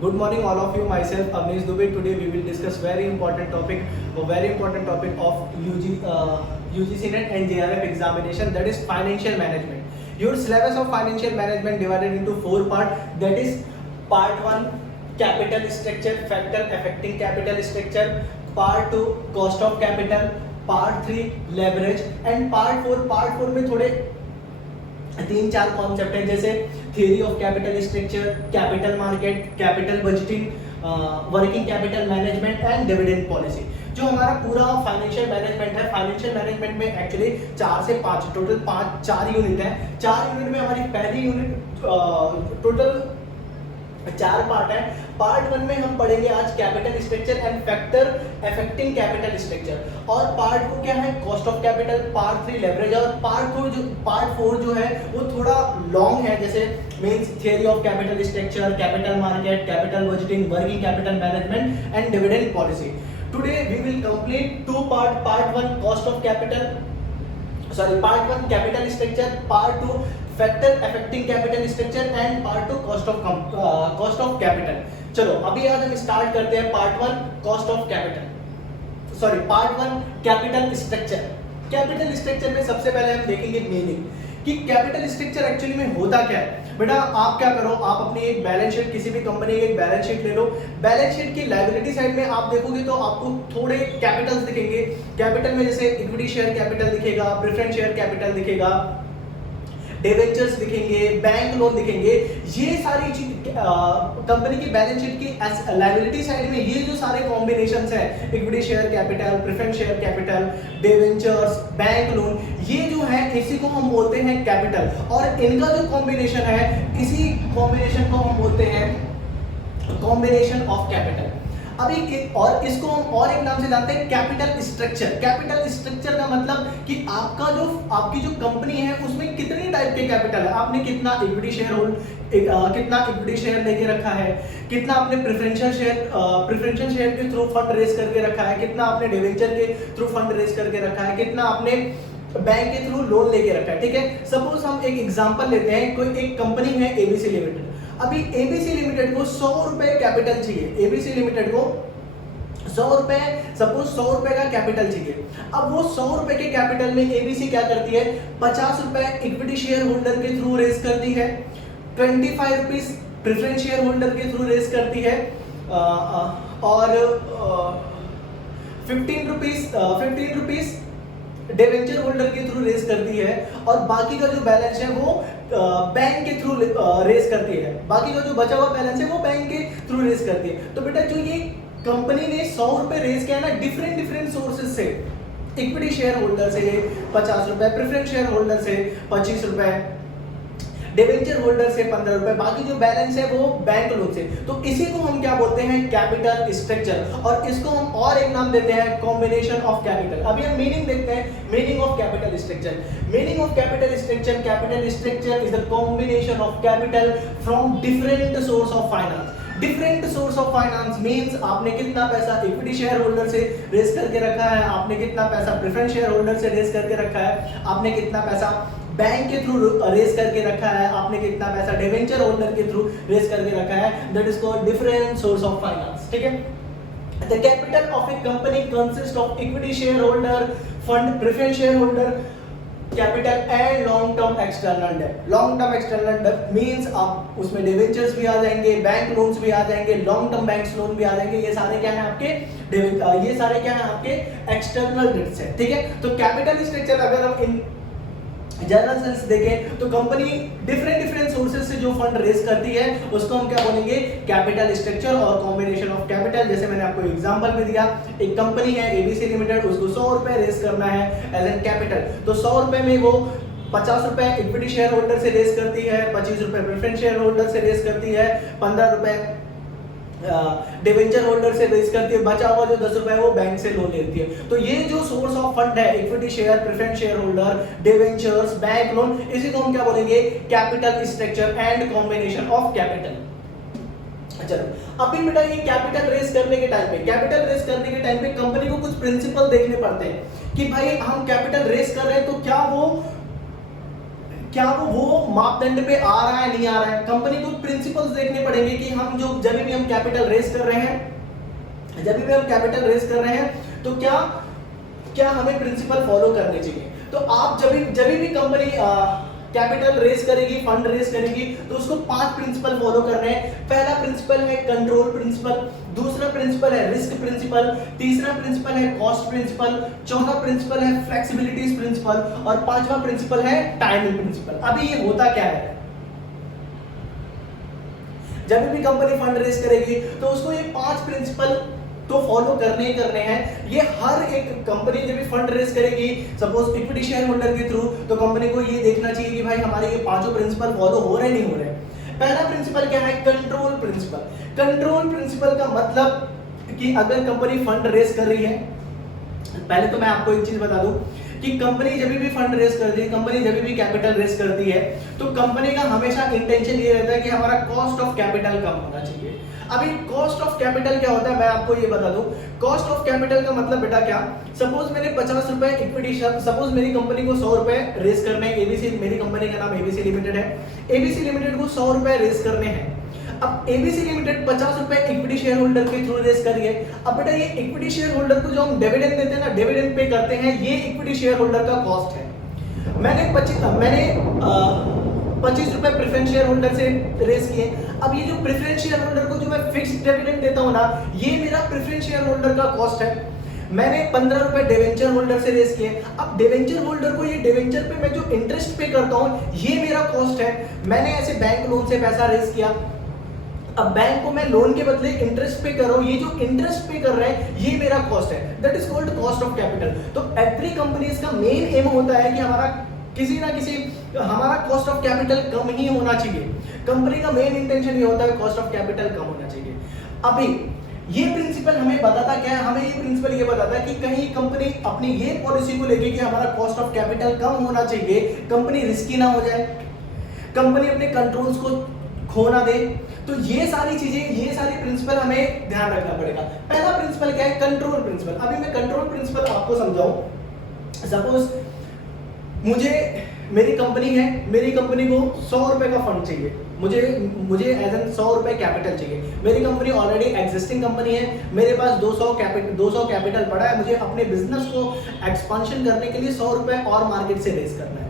Good morning, all of you. Myself, Avnish Dubey. Today we will discuss very important topic, a very important topic of UGC NET and JRF examination. That is financial management. Your syllabus of financial management divided into 4 parts. That is part 1, capital structure, factor affecting capital structure. Part 2, cost of capital. Part 3, leverage. And part 4. Part 4 में थोड़े 3-4 concept है, जैसे theory of capital structure, capital market, capital budgeting, working capital management and dividend policy. जो हमारा पूरा financial management है, financial management में actually 4 से 5 टोटल 4 यूनिट है। 4 यूनिट में हमारी पहली यूनिट टोटल 4 पार्ट है। पार्ट 1 में हम पढ़ेंगे आज capital structure and factor affecting capital structure, और पार्ट 2 क्या है, cost of capital, part 3 leverage, और पार्ट 4 जो है वो थोड़ा लॉन्ग है, जैसे means theory of capital structure, capital market, capital budgeting, working capital management and dividend policy. Today we will complete 2 part, part 1 cost of capital, part 1 capital structure, part 2 factor affecting capital structure and part 2 cost of capital. चलो अभी आज हम start करते हैं part 1 cost of capital, part 1 capital structure. Capital structure में सबसे पहले हम देखेंगे मीनिंग कि कैपिटल स्ट्रक्चर एक्चुअली में होता क्या है। बेटा आप क्या करो, आप अपनी एक बैलेंस शीट, किसी भी कंपनी की एक बैलेंस शीट ले लो। बैलेंस शीट की लायबिलिटी साइड में आप देखोगे तो आपको थोड़े कैपिटल्स दिखेंगे। कैपिटल में जैसे इक्विटी शेयर कैपिटल दिखेगा, प्रेफरेंस शेयर कैपिटल दिखेगा, डिवेंचर्स दिखेंगे, बैंक लोन दिखेंगे। ये सारी चीज कंपनी की बैलेंस शीट की लायबिलिटी साइड में ये जो सारे कॉम्बिनेशंस हैं, equity share capital, preference share capital, debentures, bank loan, ये जो है इसी को हम बोलते हैं कैपिटल। और इनका जो कॉम्बिनेशन है, इसी कॉम्बिनेशन को हम बोलते हैं कॉम्बिनेशन ऑफ कैपिटल। अभी और इसको हम और एक नाम से जानते हैं कैपिटल स्ट्रक्चर। कैपिटल स्ट्रक्चर का मतलब कि आपकी जो कंपनी है उसमें कितनी टाइप के कैपिटल है, आपने कितना इक्विटी शेयर लेके रखा है, कितना आपने प्रेफरेंशियल शेयर के थ्रू फंड रेज करके रखा है, कितना आपने डिवेंचर के थ्रू फंड रेज करके रखा है, कितना आपने बैंक के थ्रू लोन लेके रखा है। ठीक है, सपोज हम एक एग्जांपल लेते हैं, कोई एक कंपनी है एबीसी लिमिटेड। अभी एबीसी लिमिटेड को 100 रुपए कैपिटल चाहिए, एबीसी लिमिटेड को 100 रुपए, सपोज 100 रुपए का कैपिटल चाहिए। अब वो 100 रुपए के कैपिटल में एबीसी क्या करती है, 50 रुपए इक्विटी शेयर होल्डर के थ्रू रेज करती है, 25 रुपीज प्रेफरेंस शेयर होल्डर के थ्रू रेज करती है, और 15 रुपीज डिवेंचर होल्डर के थ्रू रेज करती है, और बाकी का जो बैलेंस है वो बैंक के थ्रू रेज करती है। बाकी का जो बचा हुआ बैलेंस है वो बैंक के थ्रू रेज करती है। तो बेटा जो ये कंपनी ने 100 रुपए रेज किया ना डिफरेंट सोर्सेज से, इक्विटी शेयर होल्डर से 50 रुपए, प्रेफरेंस शेयर होल्डर से 25 रुपए, डिवेंचर होल्डर से 15 रुपए, बाकी जो बैलेंस है वो बैंक लोन से। तो इसी को हम क्या बोलते हैं, कैपिटल स्ट्रक्चर, और इसको हम और एक नाम देते हैं कॉम्बिनेशन ऑफ कैपिटल। अभी हम मीनिंग देखते हैं, meaning of capital structure. Meaning of capital structure, capital structure is the combination of capital from different source of finance. Different source of finance means आपने कितना पैसा इक्विटी शेयर होल्डर से raise करके रखा है, आपने कितना पैसा प्रेफरेंस शेयर होल्डर से रेज करके रखा है, आपने कितना पैसा बैंक के थ्रू रेज करके रखा है, आपने कितना पैसा डिवेंचर होल्डर के थ्रू रेज करके रखा है। That is called different source of finance. ठीक है, the capital of A company consist of equity share holder, fund, preference share holder capital and long term external debt. Long term external debt means आप उसमें debentures भी आ जाएंगे, bank loans भी आ जाएंगे, long term bank loan भी आ जाएंगे। ये सारे क्या है आपके एक्सटर्नल डेट्स है। ठीक है, तो कैपिटल स्ट्रक्चर अगर हम इन जनरल सेंस देखें तो कंपनी डिफरेंट सोर्सेज से जो फंड रेज करती है उसको हम क्या बोलेंगे, कैपिटल स्ट्रक्चर और कॉम्बिनेशन ऑफ कैपिटल। जैसे मैंने आपको एग्जांपल भी दिया, एक कंपनी है एबीसी लिमिटेड, उसको 100 रुपए रेज करना है एज एन कैपिटल, तो 100 रुपए में वो 50 रुपए इक्विटी शेयर होल्डर से रेज करती है, 25 रुपए प्रेफरेंस शेयर होल्डर से रेज करती है, 15 रुपए डिवेंचर होल्डर से रेज करती है, बचा हुआ जो 10 रुपए है वो बैंक से लोन लेती है। तो ये जो सोर्स ऑफ फंड है, equity share, preference share holder, debentures, bank loan, इसी को हम क्या बोलेंगे, capital structure and combination of capital. चलो अभी बेटा ये कैपिटल रेज करने के टाइम पे कंपनी को कुछ प्रिंसिपल देखने पड़ते हैं कि भाई हम कैपिटल रेज कर रहे हैं तो क्या वो क्या वो मापदंड पे आ रहा है, नहीं आ रहा है। कंपनी को प्रिंसिपल्स देखने पड़ेंगे कि हम जो जब भी हम कैपिटल रेस कर रहे हैं, जब भी हम कैपिटल रेस कर रहे हैं तो क्या क्या हमें प्रिंसिपल फॉलो करने चाहिए। तो आप जब भी कंपनी कैपिटल रेस करेगी, फंड रेस करेगी, तो उसको 5 प्रिंसिपल फॉलो करने हैं। पहला प्रिंसिपल है कंट्रोल प्रिंसिपल, दूसरा प्रिंसिपल है रिस्क प्रिंसिपल, तीसरा प्रिंसिपल है कॉस्ट प्रिंसिपल, चौथा प्रिंसिपल है फ्लेक्सिबिलिटी प्रिंसिपल और पांचवा प्रिंसिपल है टाइमिंग प्रिंसिपल। अभी ये होता क्या है, जब भी कंपनी फंड रेस करेगी तो उसको ये 5 प्रिंसिपल तो फॉलो करने ही करने हैं। ये हर एक कंपनी जब भी फंड रेस करेगी, सपोज इक्विटी शेयर होल्डर के थ्रू, तो कंपनी को ये देखना चाहिए कि भाई हमारे ये 5 प्रिंसिपल फॉलो हो रहे नहीं हो रहे। पहला प्रिंसिपल क्या है, कंट्रोल प्रिंसिपल। कंट्रोल प्रिंसिपल का मतलब कि अगर कंपनी फंड रेस कर रही है, पहले तो मैं आपको एक चीज बता दूं कि कंपनी जब भी फंड रेस करती है, कंपनी जब भी कैपिटल रेस करती है, तो कंपनी का हमेशा इंटेंशन ये रहता है कि हमारा कॉस्ट ऑफ कैपिटल कम होना चाहिए। अभी कॉस्ट ऑफ कैपिटल क्या होता है, मैं आपको ये बता दूं। कॉस्ट ऑफ कैपिटल का मतलब बेटा क्या, सपोज मैंने 50 रुपए इक्विटी, सपोज मेरी कंपनी को 100 रुपए रेस करने हैं। एबीसी, मेरी कंपनी का नाम एबीसी लिमिटेड है। एबीसी लिमिटेड को 100 रुपए रेस करने हैं। अब एबीसी लिमिटेड 50 रुपए इक्विटी शेयर होल्डर के थ्रू रेस करिए। अब बेटा ये इक्विटी शेयर होल्डर को जो हम डिविडेंड देते हैं ना, डिविडेंड पे करते हैं, ये इक्विटी शेयर होल्डर का कॉस्ट है। मैंने 25 रुपए प्रेफरेंस शेयर होल्डर से रेस किए। अब ये जो प्रेफरेंस शेयर होल्डर को जो मैं फिक्स्ड डिविडेंड देता हूं ना, ये मेरा प्रेफरेंस शेयर होल्डर का कॉस्ट है। मैंने 15 रुपए डिवेंचर होल्डर से रेस किए। अब डिवेंचर होल्डर को, ये डिवेंचर पे मैं जो इंटरेस्ट पे करता हूं, ये मेरा कॉस्ट है। मैंने ऐसे बैंक लोन से पैसा रेस किया। अब बैंक को मैं लोन के बदले इंटरेस्ट पे कर रहा हूं, ये जो इंटरेस्ट पे कर रहे हैं, ये मेरा कॉस्ट है। That is called cost of capital. तो एवरी कंपनीज का मेन एम होता है कि हमारा किसी ना किसी, हमारा कॉस्ट ऑफ कैपिटल कम ही होना चाहिए। कंपनी का मेन इंटेंशन ये होता है कॉस्ट ऑफ कैपिटल कम होना चाहिए। अभी ये प्रिंसिपल हमें बताता क्या है, हमें ये प्रिंसिपल ये बताता है कि कहीं कंपनी अपनी ये पॉलिसी को लेके कि हमारा कॉस्ट ऑफ कैपिटल कम होना चाहिए, कंपनी रिस्की ना हो जाए, कंपनी अपने कंट्रोल्स को खो ना दे। तो ये सारी चीजें, ये सारी प्रिंसिपल हमें ध्यान रखना पड़ेगा। पहला प्रिंसिपल क्या है, कंट्रोल प्रिंसिपल। अभी मैं कंट्रोल प्रिंसिपल आपको समझाऊं। सपोज मुझे, मेरी कंपनी है, मेरी कंपनी को 100 रुपए का फंड चाहिए, मुझे एज एन 100 रुपए कैपिटल चाहिए। मेरी कंपनी ऑलरेडी एग्जिस्टिंग कंपनी है, मेरे पास 200 कैपिटल पड़ा है। मुझे अपने बिजनेस को एक्सपांशन करने के लिए 100 रुपए और मार्केट से रेस करना है।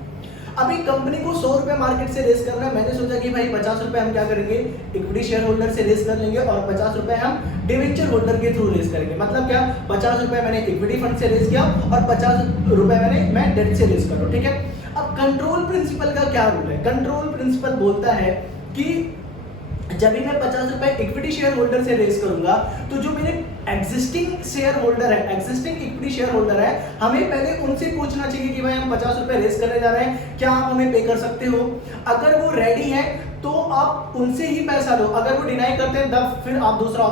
अभी कंपनी को 100 रुपए मार्केट से रेस करना है। मैंने सोचा कि भाई 50 रुपए हम क्या करेंगे, इक्विटी शेयर होल्डर से रेस कर लेंगे और 50 रुपए हम डिवेंचर होल्डर के थ्रू रेस करेंगे। मतलब क्या, 50 रुपए मैंने इक्विटी फंड से रेस किया और 50 रुपए मैं डेट से रेस कर रहा हूं, ठीक है। अब कंट्रोल प्रिंसिपल का क्या रूल है, कंट्रोल प्रिंसिपल बोलता है कि जब भी मैं 50 रुपए इक्विटी शेयर होल्डर से रेस करूंगा, तो जो मेरे एग्जिस्टिंग शेयर होल्डर है, एग्जिस्टिंग इक्विटी शेयर होल्डर है, हमें पहले उनसे पूछना चाहिए कि भाई हम 50 रुपए रेस करने जा रहे हैं, क्या आप हमें पे कर सकते हो। अगर वो रेडी है तो आप उनसे ही पैसा लो। अगर वो डिनाई करते हैं तब फिर आप दूसरा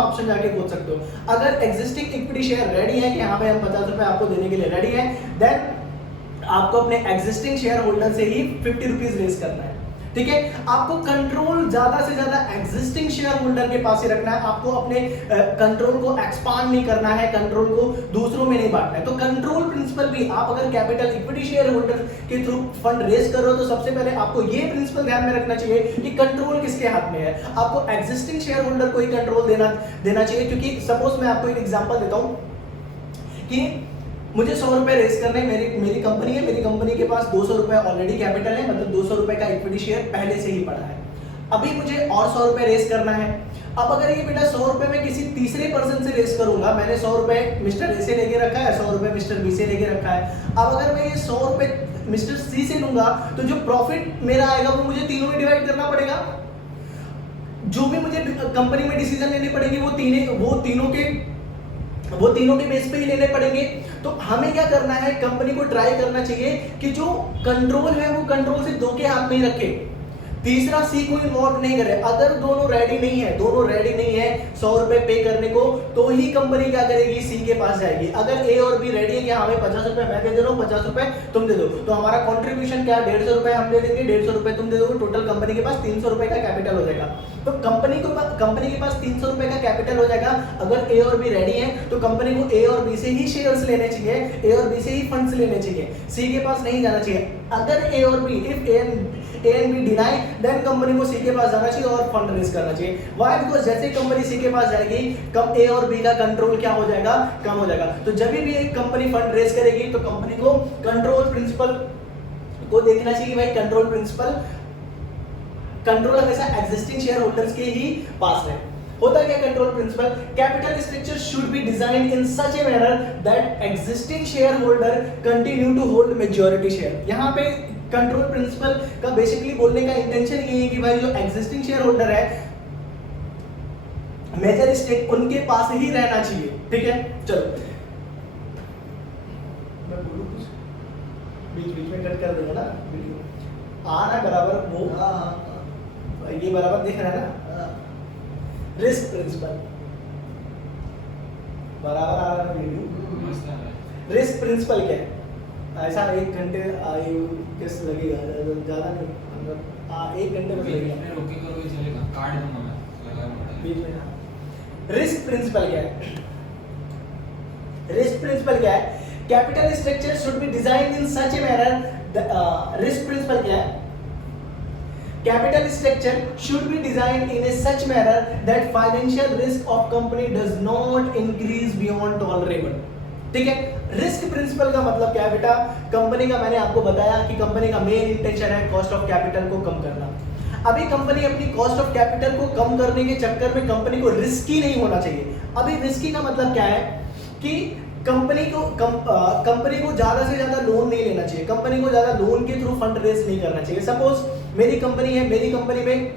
ऑप्शन जाके पूछ सकते हो। अगर एग्जिस्टिंग इक्विटी शेयर रेडी है कि हाँ भाई हम 50 रुपए आपको देने के लिए रेडी है, देन आपको अपने एग्जिस्टिंग शेयर होल्डर से ही 50 रुपीज रेस करना है, ठीक है। आपको कंट्रोल ज्यादा से ज्यादा एग्जिस्टिंग शेयर होल्डर के पास ही रखना है। आपको अपने कंट्रोल को एक्सपांड नहीं करना है, कंट्रोल को दूसरों में नहीं बांटना है। तो कंट्रोल प्रिंसिपल भी, आप अगर कैपिटल इक्विटी शेयर होल्डर के थ्रू फंड रेस कर रहे हो, तो सबसे पहले आपको ये प्रिंसिपल ध्यान में रखना चाहिए कि कंट्रोल किसके हाथ में है। आपको एग्जिस्टिंग शेयर होल्डर को ही कंट्रोल देना चाहिए। क्योंकि सपोज मैं आपको एक एग्जांपल देता हूं कि मुझे 100 रुपए रेस करने, मेरी कंपनी है, मेरी कंपनी के पास 200 रुपए ऑलरेडी कैपिटल है, मतलब 200 रुपए का इक्विटी शेयर पहले से ही पड़ा है। अभी मुझे और 100 रुपए रेस करना है। अब अगर ये बेटा 100 रुपए में किसी तीसरे पर्सन से रेस करूंगा, मैंने 100 रुपए मिस्टर ए से लेके रखा है, 100 रुपए मिस्टर बी से लेके रखा है। अब अगर मैं ये 100 रुपए मिस्टर सी से लूंगा, तो जो प्रॉफिट मेरा आएगा वो मुझे तीनों में डिवाइड करना पड़ेगा। जो भी मुझे कंपनी में डिसीजन लेने पड़ेंगे वो तीनों के बेस पे ही लेने पड़ेंगे। तो हमें क्या करना है, कंपनी को ट्राई करना चाहिए कि जो कंट्रोल है वो कंट्रोल सिर्फ 2 के हाथ में ही रखे, तीसरा सी को इन्वॉल्व नहीं करे। अगर दोनों रेडी नहीं है 100 रुपए पे करने को, तो ही कंपनी क्या करेगी, सी के पास जाएगी। अगर ए और बी रेडी है कि हाँ भाई 50 रुपए मैं दे रहा हूँ, 50 रुपए तुम दे दो, तो हमारा कॉन्ट्रीब्यूशन क्या, 150 रुपए हम दे देंगे, 150 रुपए तुम दे दोगे, टोटल कंपनी के पास 300 रुपए का कैपिटल हो जाएगा। तो कंपनी के पास 300 रुपए का कैपिटल हो जाएगा। अगर ए और बी रेडी है तो कंपनी को ए और बी से ही शेयर्स लेने चाहिए, ए और बी से ही फंड्स लेने चाहिए, सी के पास नहीं जाना चाहिए। अगर ए और B, if A and B deny, then company को सी के पास जाना चाहिए और फंड रेज करना चाहिए। व्हाई? बिकॉज जैसे ही कंपनी सी के पास जाएगी, कम ए और बी का कंट्रोल क्या हो जाएगा, कम हो जाएगा। तो जब भी एक कंपनी फंड रेज करेगी तो कंपनी को कंट्रोल प्रिंसिपल को देखना चाहिए, भाई कंट्रोल हमेशा एग्जिस्टिंग शेयर होल्डर्स के ही पास है। होता क्या control principle? Capital structure should be designed in such a manner that existing share holder continue to hold majority share. यहाँ पे कंट्रोल प्रिंसिपल का बेसिकली बोलने का इंटेंशन ये है कि भाई जो एग्जिस्टिंग शेयर होल्डर है, मेजर स्टेक उनके पास ही रहना चाहिए। ठीक है, चलो मैं बोलूं कुछ, बीच बीच में कट कर देगा ना वीडियो। आ रहा है बराबर वो, ये बराबर दिख रहा है ना? रिस्क प्रिंसिपल बराबर आ रहा है वीडियो। रिस्क प्रिंसिपल क्या है? ऐसा 1 घंटे किस लगेगा, ज्यादा नहीं, 1 घंटे में लगेगा, बीच में। रिस्क प्रिंसिपल क्या है? रिस्क प्रिंसिपल क्या है? Capital structure should be designed in such a manner. Risk principle क्या है? Capital structure should be designed in a such manner that financial risk of company does not increase beyond tolerable। ठीक है, risk principal का मतलब क्या है बेटा? Company का, मैंने आपको बताया कि कंपनी का मेन इंटेंशन है कॉस्ट ऑफ कैपिटल को कम करना। अभी कंपनी अपनी कॉस्ट ऑफ कैपिटल को कम करने के चक्कर में कंपनी को रिस्की नहीं होना चाहिए। अभी रिस्की का मतलब क्या है कि कंपनी को ज्यादा से ज्यादा लोन नहीं लेना चाहिए, कंपनी को ज्यादा लोन के थ्रू फंड रेज नहीं करना चाहिए। सपोज मेरी कंपनी है, मेरी कंपनी में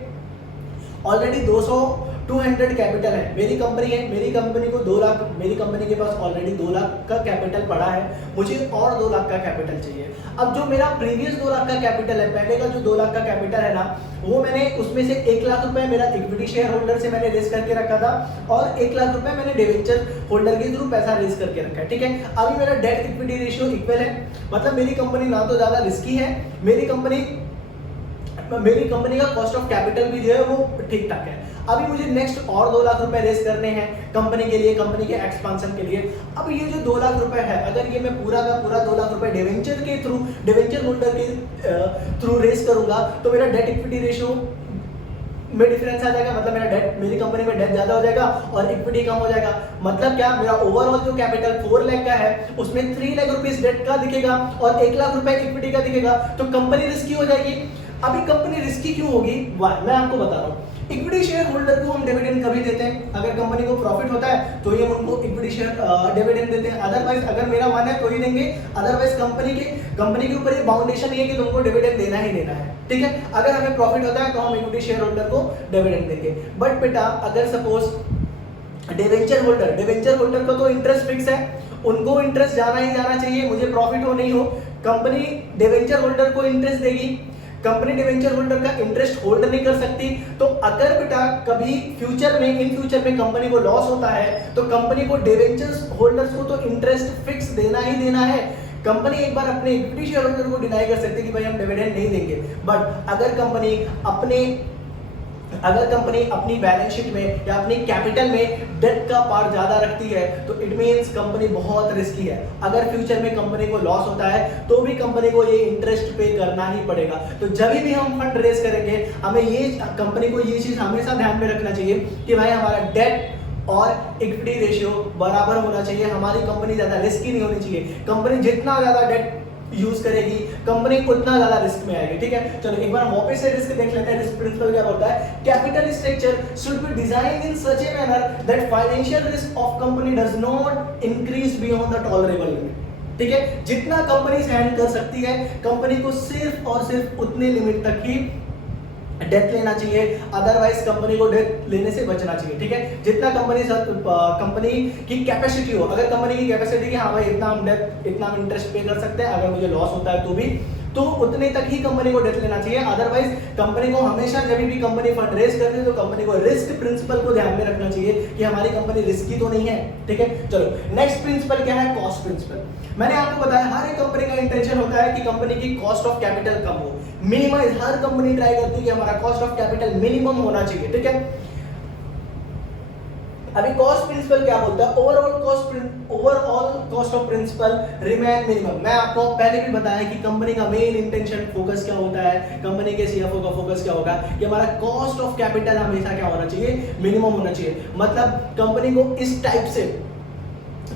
ऑलरेडी 200 कैपिटल है, मेरी कंपनी है, मेरी कंपनी को 2 लाख, मेरी कंपनी के पास ऑलरेडी 2 लाख का कैपिटल पड़ा है, मुझे और 2 लाख का कैपिटल चाहिए। अब जो मेरा प्रीवियस 2 लाख का कैपिटल है, पहले का जो 2 लाख का कैपिटल है ना, वो मैंने उसमें से 1 लाख रुपए मेरा इक्विटी शेयर होल्डर से मैंने रेज करके रखा था और 1 लाख रुपए मैंने डिवेंचर होल्डर के थ्रू पैसा रेज करके रखा है। ठीक है, अभी मेरा डेट इक्विटी रेशियो इक्वल है, मतलब मेरी कंपनी ना तो ज्यादा रिस्की है, मेरी कंपनी का कॉस्ट ऑफ कैपिटल भी जो है वो ठीक ठाक है। अभी मुझे नेक्स्ट और 2 लाख रुपए रेज करने हैं कंपनी के लिए, कंपनी के एक्सपांशन के लिए। अब ये जो 2 लाख रुपए है, अगर ये मैं पूरा का पूरा 2 लाख रुपए डिवेंचर होल्डर के थ्रू रेज करूंगा तो मेरा डेट इक्विटी रेशियो में डिफरेंस आ जाएगा, मतलब मेरा डेट, मेरी कंपनी में डेट ज्यादा हो जाएगा और इक्विटी कम हो जाएगा। मतलब क्या, मेरा ओवरऑल जो कैपिटल 4 लाख का है उसमें 3 लाख रुपीस डेट का दिखेगा और 1 लाख रुपए इक्विटी का दिखेगा, तो कंपनी रिस्की हो जाएगी। अभी कंपनी रिस्की क्यों होगी? मैं आपको बता रहा हूँ। इक्विटी शेयर होल्डर को हम डिविडेंड कभी देते हैं, अगर कंपनी को प्रॉफिट होता है तो ये उनको इक्विटी शेयर डिविडेंड देते हैं, अदरवाइज अगर मेरा मन है तो ही देंगे, अदरवाइज कंपनी के ऊपर ये बाउंडेशन नहीं है कि तुमको डिविडेंड देना ही देना है। ठीक है, अगर हमें प्रॉफिट होता है तो हम इक्विटी शेयर होल्डर को डिविडेंड देंगे। बट बेटा अगर सपोज डिवेंचर होल्डर को तो इंटरेस्ट फिक्स है, उनको इंटरेस्ट जाना ही जाना चाहिए, मुझे प्रॉफिट हो नहीं हो, कंपनी डिवेंचर होल्डर को इंटरेस्ट देगी, कंपनी डिवेंचर होल्डर का इंटरेस्ट होल्ड नहीं कर सकती। तो अगर बेटा कभी इन फ्यूचर में कंपनी को लॉस होता है तो कंपनी को डिवेंचर होल्डर्स को तो इंटरेस्ट फिक्स देना ही देना है। कंपनी एक बार अपने इक्विटी शेयर होल्डर को डिनाई कर सकती है कि भाई हम डिविडेंड नहीं देंगे, बट अगर कंपनी अपनी बैलेंस शीट में या अपनी कैपिटल में डेट का पार्ट ज्यादा रखती है तो इट मींस कंपनी बहुत रिस्की है। अगर फ्यूचर में कंपनी को लॉस होता है तो भी कंपनी को ये इंटरेस्ट पे करना ही पड़ेगा। तो जब भी हम फंड रेज करेंगे हमें कंपनी को ये चीज हमेशा ध्यान में रखना चाहिए कि भाई हमारा डेट और इक्विटी रेशियो बराबर होना चाहिए, हमारी कंपनी ज्यादा रिस्की नहीं होनी चाहिए। कंपनी जितना ज्यादा डेट यूज करेगी कंपनी उतना ज्यादा रिस्क में आएगी। ठीक है, चलो एक बार वापस से रिस्क देख लेते हैं। रिस्क प्रिंसिपल क्या होता है? Capital structure should be designed in such a manner that financial risk of company does not increase beyond the tolerable limit. ठीक है, जितना कंपनी हैंडल कर सकती है कंपनी को सिर्फ और सिर्फ उतने लिमिट तक ही डेट लेना चाहिए, अदरवाइज कंपनी को डेट लेने से बचना चाहिए। ठीक है, जितना कंपनी की कैपेसिटी हो, अगर कंपनी की कैपेसिटी कि हाँ भाई इतना हम इंटरेस्ट पे कर सकते हैं, अगर मुझे लॉस होता है तो भी तो उतने तक ही कंपनी को डेट लेना चाहिए। अदरवाइज कंपनी को हमेशा जब भी कंपनी फंड रेज करती है तो कंपनी को रिस्क प्रिंसिपल को ध्यान में रखना चाहिए कि हमारी कंपनी रिस्की तो नहीं है। ठीक है, चलो नेक्स्ट प्रिंसिपल क्या है, कॉस्ट प्रिंसिपल। मैंने आपको बताया हर एक कंपनी का इंटेंशन होता है कि कंपनी की कॉस्ट ऑफ कैपिटल कम हो, मिनिमाइज। हर कंपनी ट्राई करती है कि हमारा कॉस्ट ऑफ कैपिटल मिनिमम होना चाहिए। ठीक है, अभी कॉस्ट प्रिंसिपल क्या बोलता है, overall cost of principle remain minimum. मैं आपको पहले भी बताया कि कंपनी का मेन इंटेंशन फोकस क्या होता है, कंपनी के सीएफओ का फोकस क्या होगा कि हमारा कॉस्ट ऑफ कैपिटल हमेशा क्या होना चाहिए, मिनिमम होना चाहिए। मतलब कंपनी को इस टाइप से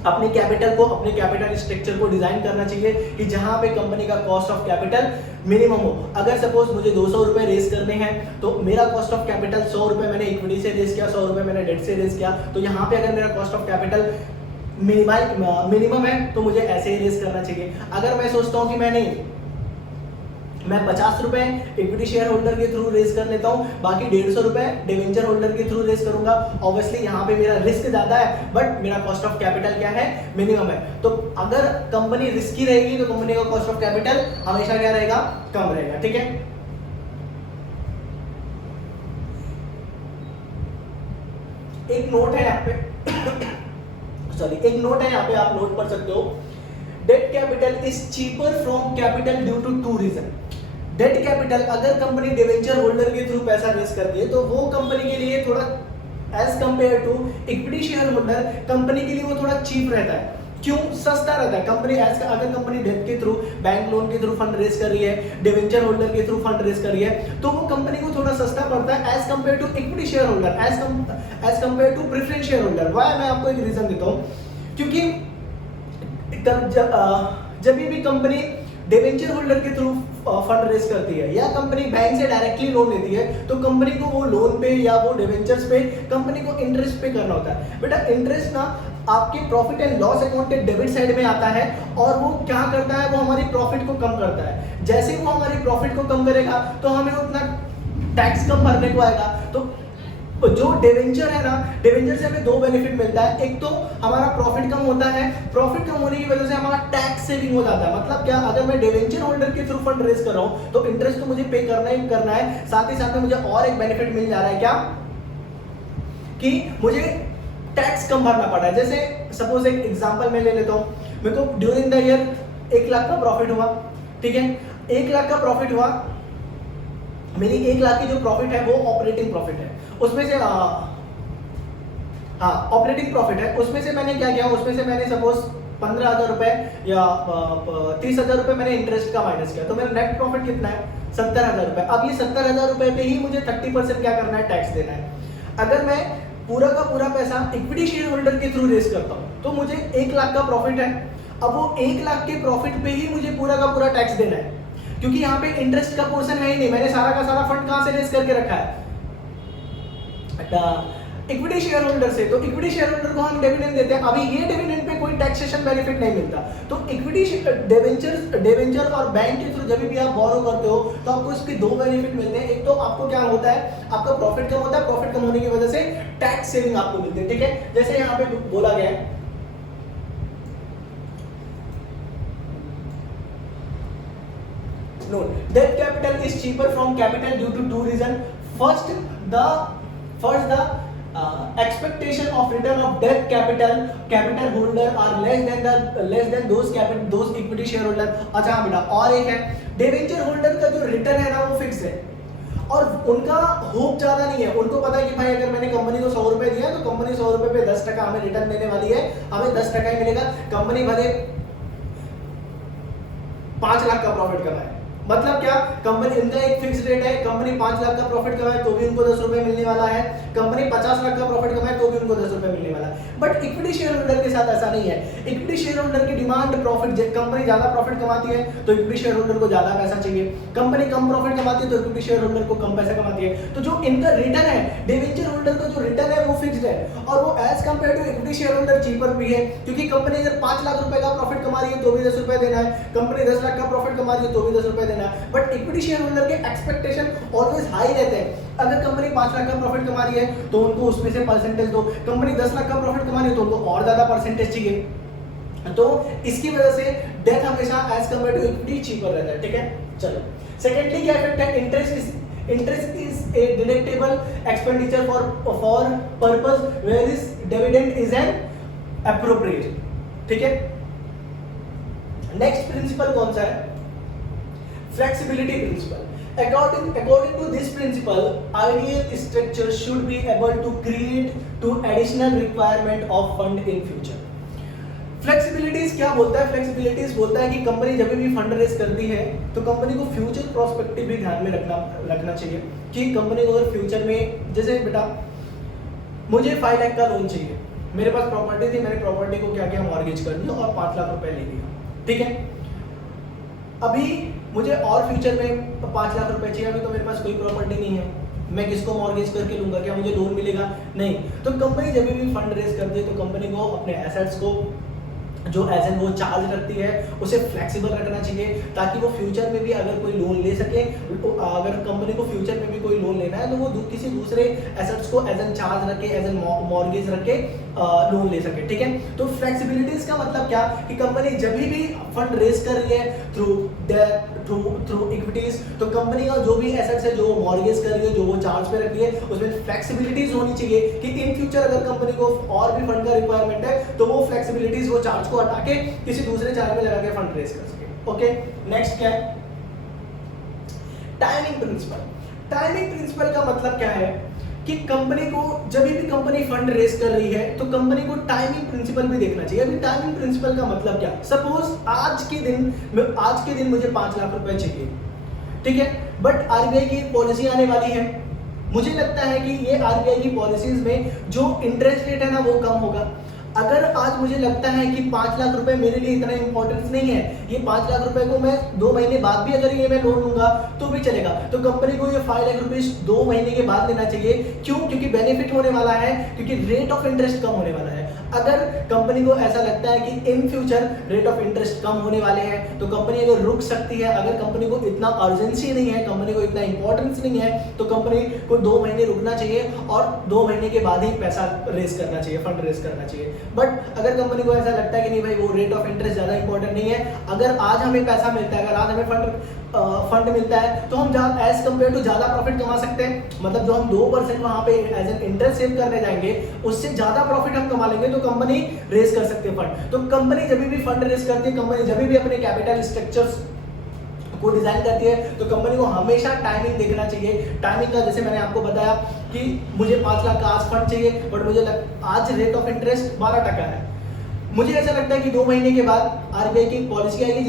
अपने कैपिटल स्ट्रक्चर को डिजाइन करना चाहिए कि जहां पे कंपनी का कॉस्ट ऑफ कैपिटल मिनिमम हो। अगर सपोज मुझे 200 रुपए रेस करने हैं तो मेरा कॉस्ट ऑफ कैपिटल 100 रुपए मैंने इक्विटी से रेस किया, 100 रुपए मैंने डेट से रेस किया, तो यहाँ पे अगर मेरा कॉस्ट ऑफ कैपिटल मिनिमम है तो मुझे ऐसे ही रेस करना चाहिए। अगर मैं सोचता हूँ कि मैं 50 रुपए इक्विटी शेयर होल्डर के थ्रू रेस कर लेता हूं, बाकी 150 रुपए डिवेंचर होल्डर के थ्रू रेस करूंगा, ऑब्वियसली यहाँ पे मेरा रिस्क ज्यादा है बट मेरा कॉस्ट ऑफ कैपिटल क्या है, मिनिमम है। तो अगर कंपनी रिस्की रहेगी तो कंपनी का कॉस्ट ऑफ कैपिटल हमेशा क्या रहेगा, कम रहेगा। ठीक है, एक नोट है यहाँ पे एक नोट है यहाँ पे, आप नोट पढ़ सकते हो। Debt capital is cheaper from capital due to 2 reason. Debt capital, अगर कंपनी डिवेंचर होल्डर के थ्रू पैसा रेस करती है तो वो कंपनी के लिए थोड़ा as compare to equity share holder, company के लिए वो थोड़ा चीप रहता है। क्यों, सस्ता रहता है। कंपनी अगर कंपनी डेट के थ्रू, बैंक लोन के थ्रू फंड रेस कर रही है, डिवेंचर होल्डर के थ्रू फंड रेस कर रही है, तो वो कंपनी को थोड़ा सस्ता पड़ता है as compare to equity share holder, as compare to preference share holder. Why, मैं आपको एक रीजन देता हूँ, क्योंकि जब भी कंपनी डिवेंचर होल्डर के थ्रू फंड रेस करती है या कंपनी बैंक से डायरेक्टली लोन लेती है तो कंपनी को वो लोन पे या वो डिवेंचर्स पे कंपनी को इंटरेस्ट पे करना होता है। बेटा इंटरेस्ट ना आपके प्रॉफिट एंड लॉस अकाउंट के डेबिट साइड में आता है और वो क्या करता है, वो हमारी प्रॉफिट को कम करता है। जैसे वो हमारी प्रॉफिट को कम करेगा तो हमें उतना टैक्स कम भरने को आएगा। तो जो डिवेंचर है ना, डिवेंचर से हमें 2 बेनिफिट मिलता है। एक तो हमारा प्रॉफिट कम होता है, प्रॉफिट कम होने की वजह से हमारा टैक्स सेविंग हो जाता है। मतलब क्या, अगर मैं डिवेंचर होल्डर के थ्रू फंड रेस कर रहा हूं तो इंटरेस्ट तो मुझे पे करना ही करना है, साथ ही साथ में मुझे और एक बेनिफिट मिल जा रहा है, क्या कि मुझे टैक्स कम भरना पड़ रहा है। जैसे सपोज एक एग्जांपल मैं ले लेता हूं, मेरे को ड्यूरिंग द ईयर 1 लाख का प्रॉफिट हुआ। ठीक है, 1 लाख का प्रॉफिट हुआ, मेरी 1 लाख की जो प्रॉफिट है वो ऑपरेटिंग प्रॉफिट है, उसमें से ऑपरेटिंग प्रॉफिट है। उसमें से मैंने क्या किया, उसमें से मैंने सपोज 15,000 रुपए या 30,000 रुपए मैंने इंटरेस्ट का माइनस किया, तो मेरा नेट प्रॉफिट कितना है, 70,000 रुपए। अब ये 70,000 रुपए पे ही मुझे 30% क्या करना है, टैक्स देना है। अगर मैं पूरा का पूरा पैसा इक्विटी शेयर होल्डर के थ्रू रेस करता हूँ तो मुझे 1 लाख का प्रॉफिट है, अब वो 1 लाख के प्रॉफिट पे ही मुझे पूरा का पूरा टैक्स देना है, क्योंकि यहाँ पे इंटरेस्ट का पोर्शन है ही नहीं। मैंने सारा का सारा फंड कहां से रेस करके रखा है, इक्विटी शेयर होल्डर से। तो इक्विटी शेयर होल्डर को हम डिविडेंड देते हैं, अभी ये डिविडेंड पे कोई टैक्सेशन बेनिफिट नहीं मिलता। तो इक्विटी डिवेंचर और बैंक के थ्रू जब भी आप बोरो करते हो तो आपको इसके 2 बेनिफिट मिलते हैं। एक तो आपको क्या होता है, आपका प्रॉफिट कम होता है, प्रॉफिट कम होने की वजह से टैक्स सेविंग आपको मिलती है। ठीक है, जैसे यहाँ पे बोला गया है, no, debt capital is cheaper from capital due to 2 reasons. First, the expectation of return of debt capital holder are less than those equity shareholder. अच्छा हाँ बेटा, और एक है डिवेंचर होल्डर का जो रिटर्न है ना वो फिक्स है और उनका होप ज्यादा नहीं है। उनको पता है कि भाई अगर मैंने कंपनी को 100 रुपए दिया तो कंपनी 100 रुपए पे 10% हमें रिटर्न देने वाली है, हमें 10% ही मिलेगा। कंपनी भले 5 लाख का प्रॉफिट कमाए, मतलब क्या, कंपनी इनका एक फिक्स रेट है, कंपनी 5 लाख का प्रॉफिट कमाए तो भी उनको 10 रुपए मिलने वाला है, कंपनी 50 लाख का प्रॉफिट कमाए तो भी उनको 10 रुपए मिलने वाला है। बट इक्विटी शेयर होल्डर के साथ ऐसा नहीं है। इक्विटी शेयर होल्डर की डिमांड प्रॉफिट, कंपनी ज्यादा प्रॉफिट कमाती है तो इक्विटी शेयर होल्डर को ज्यादा पैसा चाहिए, कंपनी कम प्रॉफिट कमाती है तो इक्विटी शेयर होल्डर को कम पैसा कमाती है। तो जो इनका रिटर्न है, डिवेंचर होल्डर का जो रिटर्न है वो फिक्स्ड है और वो as compare to equity share holder cheaper भी है, क्योंकि कंपनी अगर 5 लाख रुपए का प्रॉफिट कमा रही है तो भी 10 रुपए देना है, कंपनी 10 लाख का प्रॉफिट कमा रही है तो भी 10 रुपए देना है। बट इक्विटी शेयर होल्डर के एक्सपेक्टेशन ऑलवेज हाई रहते हैं। अगर कंपनी 5 लाख का प्रॉफिट कमा रही है तो उनको उसमें से परसेंटेज दो, कंपनी 10 लाख का प्रॉफिट कमा रही है तो उनको और ज्यादा परसेंटेज चाहिए। तो इसकी वजह से डेट हमेशा as compare to equity cheaper रहता है। ठीक है, चलो, सेकेंडली क्या इफेक्ट है, interest is a deductible expenditure for purpose whereas dividend is an appropriate, ठीक है। नेक्स्ट प्रिंसिपल कौन सा है, flexibility principle. According to this principle, ideal structure should be able to create to additional requirement of fund in future. Flexibilities क्या बोलता है, flexibilities बोलता है कि कंपनी जब भी फंड रेज करती है तो कंपनी को फ्यूचर प्रोस्पेक्टिव भी ध्यान में रखना चाहिए कि कंपनी को अगर फ्यूचर में, जैसे बेटा मुझे 5 लाख का लोन चाहिए, मेरे पास प्रॉपर्टी थी, मैंने प्रॉपर्टी को क्या किया, मॉर्गेज कर दिया और 5 लाख रुपए ले लिया, ठीक है। अभी मुझे और फ्यूचर में 5 लाख रुपए चाहिए, अभी तो मेरे पास कोई प्रॉपर्टी नहीं है, मैं किसको मॉर्गेज करके लूंगा, क्या मुझे लोन मिलेगा, नहीं। तो कंपनी जब भी फंड रेज करती है तो कंपनी को अपने एसेट्स को जो एज एन वो चार्ज रखती है उसे फ्लेक्सिबल रखना चाहिए, ताकि वो फ्यूचर में भी अगर कोई लोन ले सके, अगर कंपनी को फ्यूचर में भी कोई लोन लेना है तो वो किसी दूसरे एसेट्स को एज एन चार्ज रखे, एज एन मॉर्गेज रखे लोन ले सके, ठीक है। तो फ्लेक्सिबिलिटीज का मतलब क्या कि कंपनी जब भी फंड रेज कर रही है थ्रू डेट, थ्रू इक्विटीज, तो कंपनी का जो भी एसेट्स है जो मॉर्गेज कर रही है, जो वो चार्ज पे रख रही है, उसमें फ्लेक्सिबिलिटीज होनी चाहिए कि इन फ्यूचर अगर कंपनी को और भी फंड का रिक्वायरमेंट है तो वो फ्लेक्सिबिलिटीज, वो चार्ज को हटा के किसी दूसरे चार्ज में लगा के फंड रेज कर सके, ओके। नेक्स्ट क्या है, टाइमिंग प्रिंसिपल। टाइमिंग प्रिंसिपल का मतलब क्या है कि कंपनी को जब भी कंपनी फंड रेज कर रही है तो कंपनी को टाइमिंग प्रिंसिपल भी देखना चाहिए। अभी टाइमिंग प्रिंसिपल का मतलब क्या, सपोज आज के दिन मुझे 5 लाख रुपए चाहिए, ठीक है, बट आरबीआई की पॉलिसी आने वाली है, मुझे लगता है कि ये आरबीआई की पॉलिसीज में जो इंटरेस्ट रेट है ना वो कम होगा। अगर आज मुझे लगता है कि 5 लाख रुपए मेरे लिए इतना इंपॉर्टेंस नहीं है, ये 5 लाख रुपए को मैं 2 महीने बाद भी अगर ये मैं लोन लूंगा तो भी चलेगा, तो कंपनी को ये 5 लाख रुपए 2 महीने के बाद लेना चाहिए। क्यों? क्योंकि बेनिफिट होने वाला है, क्योंकि रेट ऑफ इंटरेस्ट कम होने वाला है। अगर कंपनी को ऐसा लगता है कि in future rate of interest कम होने वाले हैं तो कंपनी अगर रुक सकती है, अगर कंपनी को इतना अर्जेंसी नहीं है, कंपनी को इतना इंपॉर्टेंस नहीं है, तो कंपनी को 2 महीने रुकना चाहिए और 2 महीने के बाद ही पैसा रेज करना चाहिए, फंड रेज करना चाहिए। बट अगर कंपनी को ऐसा लगता है कि नहीं भाई वो रेट ऑफ इंटरेस्ट ज्यादा इंपॉर्टेंट नहीं है, अगर आज हमें पैसा मिलता है, अगर आज हमें फंड मिलता है तो हम एज कम्पेयर टू ज्यादा प्रॉफिट कमा सकते हैं, मतलब जो हम 2% वहां पे एज एन इंटरेस्ट सेव करने जाएंगे उससे ज्यादा प्रॉफिट हम कमा लेंगे, तो कंपनी रेज कर सकते हैं फंड। तो कंपनी जब भी फंड रेज करती है, कंपनी जब भी अपने कैपिटल स्ट्रक्चर्स को डिजाइन करती है तो कंपनी को हमेशा टाइमिंग देखना चाहिए। टाइमिंग का जैसे मैंने आपको बताया कि मुझे 5 लाख का आज फंड चाहिए, बट मुझे आज रेट ऑफ इंटरेस्ट 12% है, मुझे ऐसा लगता है कि 2 महीने के बाद आरबीआई की पॉलिसी आएगी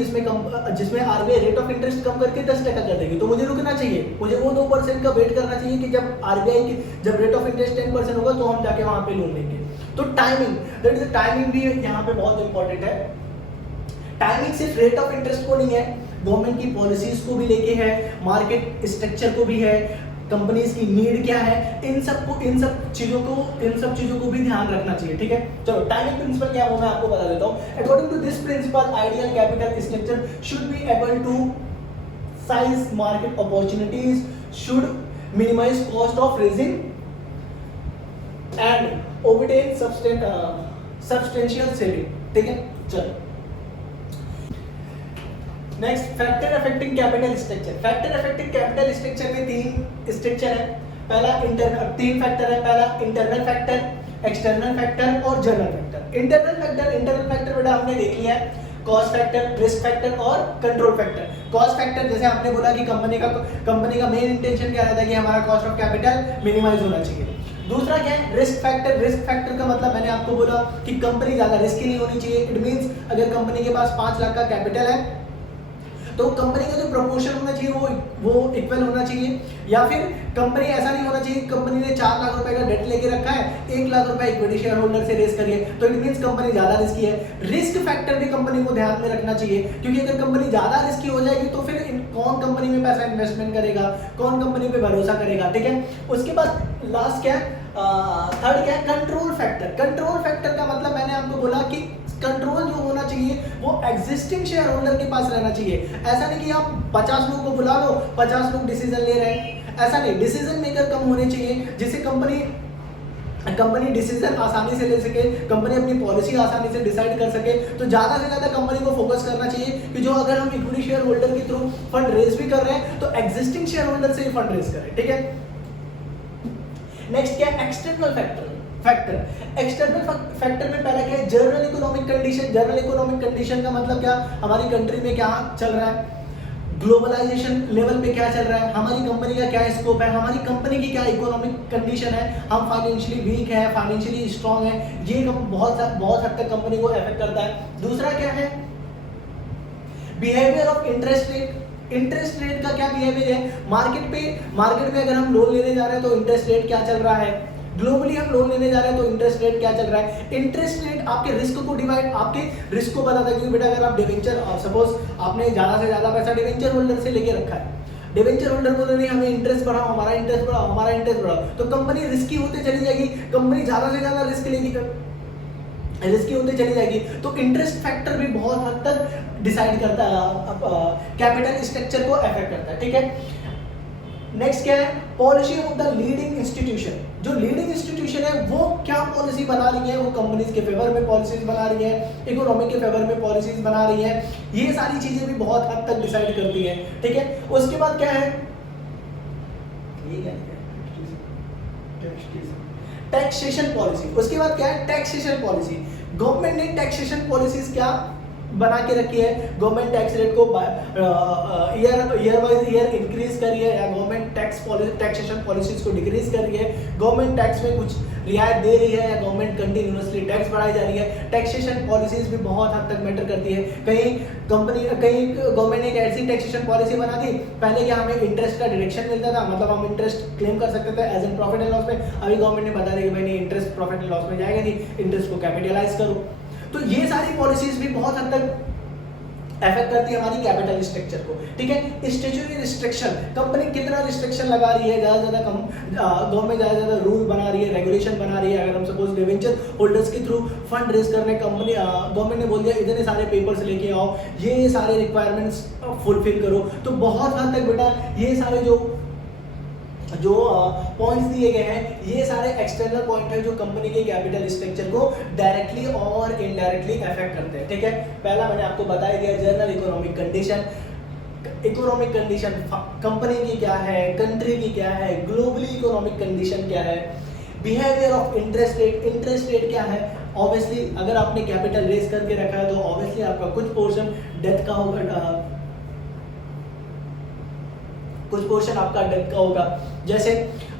जिसमें आरबीआई रेट ऑफ इंटरेस्ट कम करके 10% कर देगी, तो मुझे रुकना चाहिए, मुझे वो 2% का वेट करना चाहिए कि जब आरबीआई की जब रेट ऑफ इंटरेस्ट 10% होगा तो हम जाके वहां पे लोन लेंगे। तो टाइमिंग, दैट इज टाइमिंग भी यहाँ पे बहुत इंपॉर्टेंट है। टाइमिंग सिर्फ रेट ऑफ इंटरेस्ट को नहीं है, गवर्नमेंट की पॉलिसीज को भी लेके है, मार्केट स्ट्रक्चर को भी है, कंपनीज की नीड क्या है, इन सब चीजों को भी ध्यान रखना चाहिए, ठीक है। चलो टाइमिंग प्रिंसिपल क्या है वो मैं आपको बता देता हूं। According to this principle ideal capital structure should be able to size market opportunities, should minimize cost of raising and obtain substantial saving, ठीक है। चलो next, factor affecting capital structure. Factor affecting capital structure में 3 structure है, पहला 3 factor है, पहला internal factor, external factor और general factor. Internal factor बेटा हमने देख लिया है, कॉस्ट फैक्टर, रिस्क फैक्टर और कंट्रोल फैक्टर। कॉस्ट फैक्टर जैसे आपने बोला कि कंपनी का मेन इंटेंशन क्या रहता है कि हमारा कॉस्ट ऑफ कैपिटल मिनिमाइज होना चाहिए। दूसरा क्या है, रिस्क फैक्टर। रिस्क फैक्टर का मतलब मैंने आपको बोला कि कंपनी ज्यादा रिस्की नहीं होनी चाहिए। इट मींस अगर कंपनी के पास 5 लाख का कैपिटल है तो कंपनी का जो प्रपोर्शन होना चाहिए वो इक्वल होना चाहिए, या फिर कंपनी ऐसा नहीं होना चाहिए कंपनी ने 4 लाख रुपए का डेट लेके रखा है, 1 लाख रुपए इक्विटी शेयर होल्डर से रेज करिए, तो इट मींस कंपनी ज्यादा रिस्की है। रिस्क फैक्टर भी कंपनी को ध्यान में रखना चाहिए, क्योंकि अगर कंपनी ज्यादा रिस्की हो जाएगी तो फिर कौन कंपनी में पैसा इन्वेस्टमेंट करेगा, कौन कंपनी पे भरोसा करेगा, ठीक है। उसके बाद लास्ट क्या है, थर्ड क्या है, कंट्रोल फैक्टर। कंट्रोल फैक्टर का मतलब मैंने आपको बोला कि कंट्रोल जो होना चाहिए वो एग्जिस्टिंग शेयर होल्डर के पास रहना चाहिए। ऐसा नहीं कि आप 50 लोगों को बुला लो, 50 लोग डिसीजन ले रहे हैं, ऐसा नहीं। डिसीजन मेकर कम होने चाहिए जिससे कंपनी कंपनी डिसीजन आसानी से ले सके, कंपनी अपनी पॉलिसी आसानी से डिसाइड कर सके। तो ज़्यादा से ज़्यादा कंपनी को फोकस करना चाहिए कि जो अगर हम इक्विटी शेयर होल्डर के थ्रू फंड रेज भी कर रहे हैं तो एग्जिस्टिंग शेयर होल्डर से ही फंड रेज करें, ठीक है। नेक्स्ट क्या है, एक्सटर्नल फैक्टर। एक्सटर्नल फैक्टर में पहला क्या है, general economic condition. General economic condition का मतलब क्या, हमारी कंट्री में क्या चल रहा है, ग्लोबलाइजेशन लेवल पे क्या चल रहा है, हमारी कंपनी का क्या स्कोप है, हमारी कंपनी की क्या इकोनॉमिक कंडीशन है, हम फाइनेंशियली वीक है, फाइनेंशियली स्ट्रांग है, ये बहुत हद तक कंपनी को अफेक्ट करता है। दूसरा क्या है, behaviour of interest rate. Interest rate का क्या बिहेवियर है, मार्केट में अगर हम लोन लेने जा रहे हैं तो इंटरेस्ट रेट क्या चल रहा है, ग्लोबली हम लोन लेने जा रहे हैं तो इंटरेस्ट रेट क्या चल रहा है। इंटरेस्ट रेट आपके रिस्क को डिवाइड, आपके रिस्क को बताता है। क्योंकि बेटा अगर आप डिवेंचर, सपोज आपने ज्यादा से ज्यादा पैसा डिवेंचर होल्डर से लेके रखा है, डिवेंचर होल्डर बोल रहे हमें इंटरेस्ट बढ़ाओ, हमारा इंटरेस्ट बढ़ाओ, हमारा इंटरेस्ट बढ़ाओ, तो कंपनी रिस्की होते चली जाएगी, कंपनी ज्यादा से ज्यादा रिस्क लेगी, रिस्की होते चली जाएगी। तो इंटरेस्ट फैक्टर भी बहुत हद तक डिसाइड करता है, कैपिटल स्ट्रक्चर को अफेक्ट करता है, ठीक है। नेक्स्ट क्या है, policy of the leading institution. जो लीडिंग इंस्टीट्यूशन है वो क्या पॉलिसी बना रही है, वो कंपनीज के फेवर में पॉलिसीज बना रही है, इकोनॉमी के फेवर में पॉलिसीज बना रही है, ये सारी चीजें भी बहुत हद तक डिसाइड करती है, ठीक है। उसके बाद क्या है, टैक्सेशन पॉलिसी। उसके बाद क्या है, टैक्सेशन पॉलिसी। गवर्नमेंट ने टैक्सेशन पॉलिसीज क्या बना के रखी है, गवर्नमेंट टैक्स रेट को ईयर वाइज ईयर इंक्रीज कर रही है, या गवर्नमेंट टैक्सेशन पॉलिसीज को डिक्रीज कर रही है, गवर्नमेंट टैक्स में कुछ रियायत दे रही है, या गवर्नमेंट कंटिन्यूअसली टैक्स बढ़ाई जा रही है। टैक्सेशन पॉलिसीज भी बहुत हद तक मैटर करती है। कहीं गवर्नमेंट ने एक ऐसी टैक्सेशन पॉलिसी बना दी, पहले क्या हमें इंटरेस्ट का डिडक्शन मिलता था, मतलब हम इंटरेस्ट क्लेम कर सकते थे as an profit and loss में। अभी गवर्नमेंट ने बता दिया कि भाई नहीं, इंटरेस्ट प्रॉफिट एंड लॉस में जाएगा नहीं, इंटरेस्ट को कैपिटलाइज करो। तो ये सारी पॉलिसीज भी बहुत हद तक अफेक्ट करती है हमारी कैपिटल स्ट्रक्चर को, ठीक है। स्टैट्यूटरी रिस्ट्रिक्शन, कंपनी कितना रिस्ट्रिक्शन लगा रही है, ज्यादा से ज्यादा गवर्नमेंट ज्यादा से ज्यादा रूल बना रही है, रेगुलेशन बना रही है। अगर हम सपोज डिवेंचर होल्डर्स के थ्रू फंड रेज करने, कंपनी गवर्नमेंट ने बोल दिया इतने सारे पेपर्स लेके आओ, ये सारे रिक्वायरमेंट्स फुलफिल करो, तो बहुत हद तक बेटा ये सारे जो पॉइंट्स दिए गए हैं, ये सारे एक्सटर्नल पॉइंट है जो कंपनी के कैपिटल स्ट्रक्चर को डायरेक्टली और इनडायरेक्टली अफेक्ट करते हैं, ठीक है। पहला मैंने आपको बता दिया, general economic condition. Economic condition company की क्या है, कंट्री की क्या है, ग्लोबली इकोनॉमिक कंडीशन क्या है, behaviour of interest rate. Interest rate क्या है, ऑब्वियसली अगर आपने कैपिटल रेज करके रखा है तो ऑब्वियसली आपका कुछ पोर्शन डेथ का होगा, कुछ पोर्शन आपका डेथ का होगा। जैसे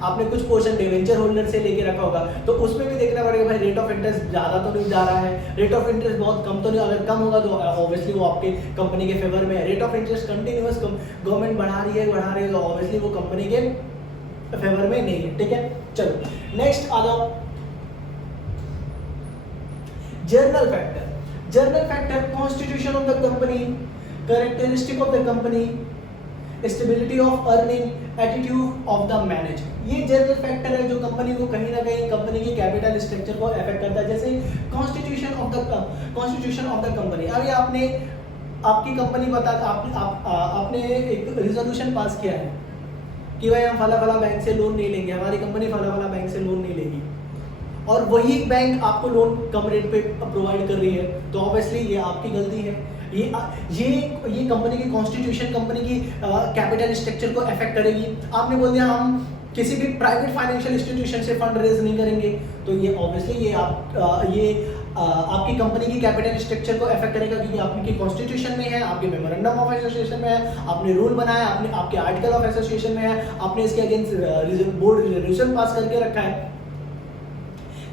आपने कुछ पोर्शन डिवेंचर होल्डर से लेके रखा होगा, तो उसमें भी देखना पड़ेगा भाई रेट ऑफ इंटरेस्ट ज़्यादा तो नहीं जा रहा है, रेट ऑफ इंटरेस्ट बहुत कम तो नहीं, अगर कम होगा तो ऑब्वियसली वो आपके कंपनी के फेवर में है। Rate of interest continuous government बढ़ा रही है तो ऑब्वियसली वो कंपनी के फेवर में नहीं है, ठीक है। चलो नेक्स्ट आ जाओ, journal factor. Journal factor, constitution of the company, characteristic of the company, stability of earning, attitude of the management. ये जनरल फैक्टर है जो कंपनी को कहीं ना कहीं कंपनी की कैपिटल स्ट्रक्चर को अफेक्ट करता है। जैसे कॉन्स्टिट्यूशन ऑफ द कंपनी। अभी आपने आपकी कंपनी बता, आपने एक रिजोल्यूशन पास किया है कि भाई हम फला बैंक से लोन नहीं लेंगे, हमारी कंपनी फला बैंक से लोन नहीं लेगी, और वही बैंक आपको लोन कम रेट पे प्रोवाइड कर रही है, तो ऑब्वियसली ये आपकी गलती है। ये कंपनी की कॉन्स्टिट्यूशन, कंपनी की कैपिटल स्ट्रक्चर को अफेक्ट करेगी। आपने बोल दिया हम किसी भी प्राइवेट फाइनेंशियल इंस्टीट्यूशन से फंड रेज नहीं करेंगे, तो ये ऑब्वियसली ये आपकी कंपनी की कैपिटल स्ट्रक्चर को अफेक्ट करेगा, क्योंकि आपकी कॉन्स्टिट्यूशन में है, आपके मेमोरेंडम ऑफ एसोसिएशन में है, आपने रूल बनाया, आपके आर्टिकल ऑफ एसोसिएशन में है, आपने इसके अगेंस्ट बोर्ड रेजोल्यूशन पास करके रखा है।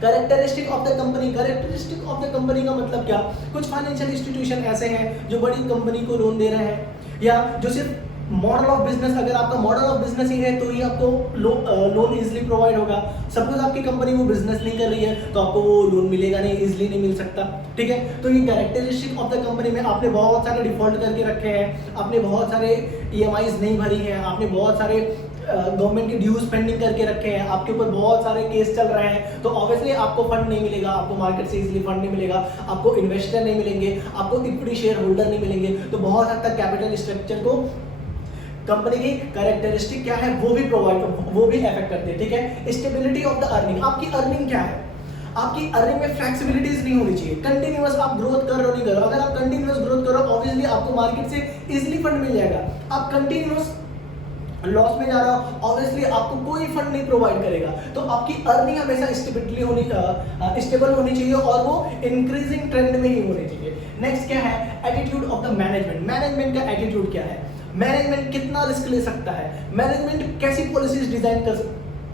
Characteristic of the company. Characteristic of the company का मतलब क्या, कुछ फाइनेंशियल इंस्टीट्यूशन ऐसे हैं जो बड़ी कंपनी को लोन दे रहे हैं, या जो सिर्फ मॉडल ऑफ बिजनेस, अगर आपका मॉडल ऑफ बिजनेस ही है तो ही आपको लोन इजीली प्रोवाइड होगा। सपोज आपकी कंपनी वो बिजनेस नहीं कर रही है तो आपको वो लोन मिलेगा नहीं, इजीली नहीं मिल सकता, ठीक है। तो ये कैरेक्टरिस्टिक ऑफ द कंपनी में आपने बहुत सारे डिफॉल्ट करके रखे हैं, आपने बहुत सारे ईएमआईज नहीं भरी हैं, आपने बहुत सारे गवर्नमेंट के ड्यूज पेंडिंग करके रखे हैं, आपके ऊपर बहुत सारे केस चल रहे हैं, तो ऑब्वियसली आपको फंड नहीं मिलेगा, आपको मार्केट से इजीली फंड नहीं मिलेगा, आपको इन्वेस्टर नहीं मिलेंगे, आपको इक्विटी शेयर होल्डर नहीं मिलेंगे, तो बहुत हद तक कैपिटल स्ट्रक्चर को कंपनी की कैरेक्टरिस्टिक क्या है वो भी अफेक्ट करती है, ठीक है। स्टेबिलिटी ऑफ द अर्निंग, आपकी अर्निंग क्या है, आपकी अर्निंग में फ्लेक्सिबिलिटीज नहीं होनी चाहिए। कंटिन्यूअस आप ग्रोथ कर रहे हो नहीं कर रहे हो, अगर आप कंटिन्यूअस ग्रोथ करो ऑब्वियसली आपको मार्केट से इजीली फंड मिल जाएगा। आप कंटिन्यूअस लॉस में जा रहा हो ऑब्वियसली आपको कोई फंड नहीं प्रोवाइड करेगा। तो आपकी अर्निंग हमेशा स्टेबल होनी चाहिए और वो इंक्रीजिंग ट्रेंड में ही होनी चाहिए। नेक्स्ट क्या है, attitude of the management. Management का एटीट्यूड क्या है, मैनेजमेंट कितना रिस्क ले सकता है, मैनेजमेंट कैसी पॉलिसीज डिजाइन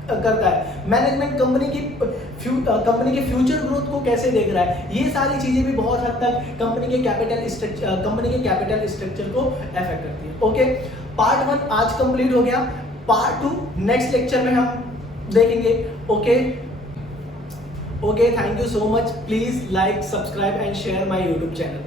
करता है, मैनेजमेंट कंपनी की फ्यूचर ग्रोथ को कैसे देख रहा है, ये सारी चीजें भी बहुत हद तक कंपनी के कैपिटल स्ट्रक्चर को अफेक्ट करती है। ओके, पार्ट 1 आज कंप्लीट हो गया, पार्ट 2 नेक्स्ट लेक्चर में हम देखेंगे। Okay, thank you so much. Please like, subscribe and share my YouTube channel.